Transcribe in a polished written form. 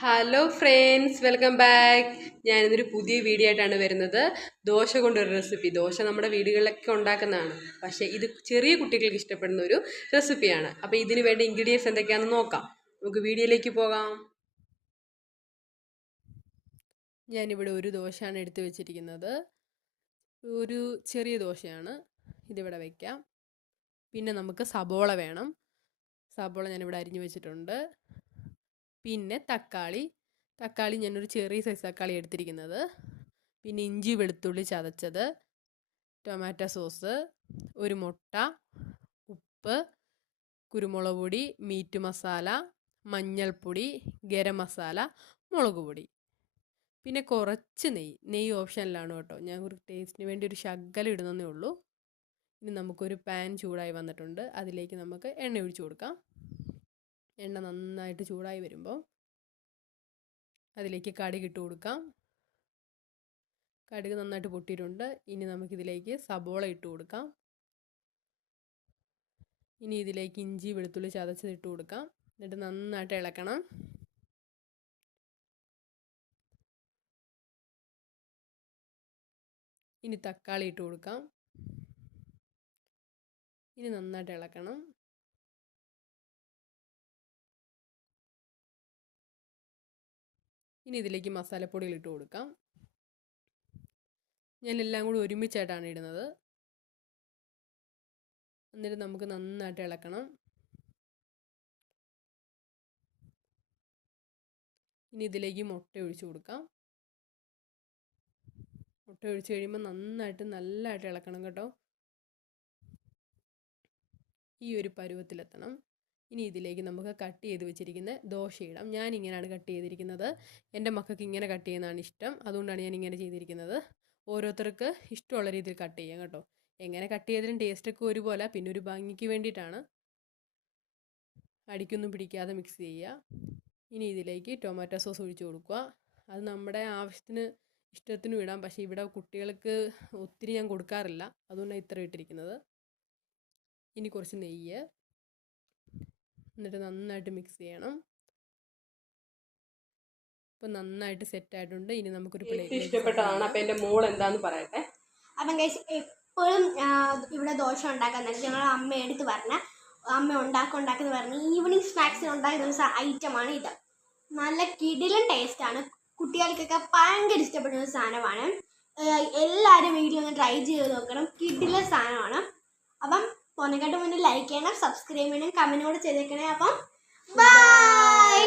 Hello friends, welcome back. ഞാനിന്നൊരു പുതിയ video ആയിട്ടാണ് വരുന്നത്. ദോശ കൊണ്ടൊരു റെസിപ്പി. ദോശ നമ്മുടെ വീടുകളിലൊക്കെ ഉണ്ടാക്കുന്നതാണ്, പക്ഷേ ഇത് ചെറിയ കുട്ടികൾക്ക് ഇഷ്ടപ്പെടുന്ന ഒരു റെസിപ്പിയാണ്. അപ്പോൾ ഇതിന് വേണ്ട ഇൻഗ്രീഡിയൻസ് എന്തൊക്കെയാണെന്ന് നോക്കാം. നമുക്ക് വീഡിയോയിലേക്ക് പോകാം. ഞാനിവിടെ ഒരു ദോശയാണ് എടുത്തു വെച്ചിരിക്കുന്നത്. ഒരു ചെറിയ ദോശയാണ്. ഇതിവിടെ വയ്ക്കാം. പിന്നെ നമുക്ക് സബോള വേണം. സബോള ഞാനിവിടെ അരിഞ്ഞു വെച്ചിട്ടുണ്ട്. പിന്നെ തക്കാളി ഞാനൊരു ചെറിയ സൈസ് തക്കാളി എടുത്തിരിക്കുന്നത്. പിന്നെ ഇഞ്ചി വെളുത്തുള്ളി ചതച്ചത്, ടൊമാറ്റോ സോസ്, ഒരു മുട്ട, ഉപ്പ്, കുരുമുളക് പൊടി, മീറ്റ് മസാല, മഞ്ഞൾപ്പൊടി, ഗരം മസാല, മുളക് പൊടി, പിന്നെ കുറച്ച് നെയ്യ് ഓപ്ഷനിലാണ് കേട്ടോ. ഞാൻ ഒരു ടേസ്റ്റിന് വേണ്ടി ഒരു ശകലം ഇടുന്നതേ ഉള്ളൂ. ഇനി നമുക്കൊരു പാൻ ചൂടായി വന്നിട്ടുണ്ട്. അതിലേക്ക് നമുക്ക് എണ്ണ ഒഴിച്ചു കൊടുക്കാം. എണ്ണ നന്നായിട്ട് ചൂടായി വരുമ്പോൾ അതിലേക്ക് കടുക് ഇട്ട് കൊടുക്കാം. കടുക് നന്നായിട്ട് പൊട്ടിയിട്ടുണ്ട്. ഇനി നമുക്കിതിലേക്ക് സബോള ഇട്ട് കൊടുക്കാം. ഇനി ഇതിലേക്ക് ഇഞ്ചി വെളുത്തുള്ളി ചതച്ചത് ഇട്ട് കൊടുക്കാം. എന്നിട്ട് നന്നായിട്ട് ഇളക്കണം. ഇനി തക്കാളി ഇട്ട് കൊടുക്കാം. ഇനി നന്നായിട്ട് ഇളക്കണം. ഇനി ഇതിലേക്ക് മസാലപ്പൊടികൾ ഇട്ട് കൊടുക്കാം. ഞാൻ എല്ലാം കൂടി ഒരുമിച്ചായിട്ടാണ് ഇടുന്നത്. എന്നിട്ട് നമുക്ക് നന്നായിട്ട് ഇളക്കണം. ഇനി ഇതിലേക്ക് മുട്ട ഒഴിച്ചു കൊടുക്കാം. മുട്ട ഒഴിച്ച് കഴിയുമ്പോൾ നല്ലതായിട്ട് ഇളക്കണം കേട്ടോ. ഈ ഒരു പരുവത്തിലെത്തണം. ഇനി ഇതിലേക്ക് നമുക്ക് കട്ട് ചെയ്ത് വെച്ചിരിക്കുന്ന ദോശ ഇടാം. ഞാൻ ഇങ്ങനെയാണ് കട്ട് ചെയ്തിരിക്കുന്നത്. എൻ്റെ മക്കൾക്ക് ഇങ്ങനെ കട്ട് ചെയ്യുന്നതാണ് ഇഷ്ടം. അതുകൊണ്ടാണ് ഞാൻ ഇങ്ങനെ ചെയ്തിരിക്കുന്നത്. ഓരോരുത്തർക്ക് ഇഷ്ടമുള്ള രീതിയിൽ കട്ട് ചെയ്യാം കേട്ടോ. എങ്ങനെ കട്ട് ചെയ്താലും ടേസ്റ്റൊക്കെ ഒരുപോലെ. പിന്നെ ഒരു ഭംഗിക്ക് വേണ്ടിയിട്ടാണ്. അടിക്കൊന്നും പിടിക്കാതെ മിക്സ് ചെയ്യുക. ഇനി ഇതിലേക്ക് ടൊമാറ്റോ സോസ് ഒഴിച്ചു കൊടുക്കുക. അത് നമ്മുടെ ആവശ്യത്തിന് ഇഷ്ടത്തിനും ഇടാം. പക്ഷേ ഇവിടെ കുട്ടികൾക്ക് ഒത്തിരി ഞാൻ കൊടുക്കാറില്ല. അതുകൊണ്ടാണ് ഇത്ര ഇട്ടിരിക്കുന്നത്. ഇനി കുറച്ച് നെയ്യ്, എന്നിട്ട് നന്നായിട്ട് മിക്സ് ചെയ്യണം. ഇപ്പം നന്നായിട്ട് സെറ്റ് ആയിട്ടുണ്ട്. ഇനി നമുക്കൊരു പ്ലേറ്റ് ഇഷ്ടപ്പെട്ടതാണ്. അപ്പം എൻ്റെ മോൾ എന്താന്ന് പറയട്ടെ. അപ്പം ഗൈസ്, എപ്പോഴും ഇവിടെ ദോശ ഉണ്ടാക്കാൻ ഞങ്ങൾ അമ്മ എടുത്ത് അമ്മ ഉണ്ടാക്കുന്ന പറഞ്ഞ് ഈവനിങ് സ്നാക്സിന് ഉണ്ടാക്കുന്ന ഒരു ഐറ്റമാണ് ഇത്. നല്ല കിടിലൻ ടേസ്റ്റാണ്. കുട്ടികൾക്കൊക്കെ ഭയങ്കര ഇഷ്ടപ്പെടുന്ന ഒരു സാധനമാണ്. എല്ലാവരും വീട്ടിലൊന്ന് ട്രൈ ചെയ്ത് നോക്കണം. കിടിലൻ സാധനമാണ്. അപ്പം പോണേക്കാട്ട് മുന്നേ ലൈക്ക് ചെയ്യണം, സബ്സ്ക്രൈബ് ചെയ്യണം, കമൻറ്റ് കൂടെ ചെയ്തേക്കണേ. അപ്പം ബൈ.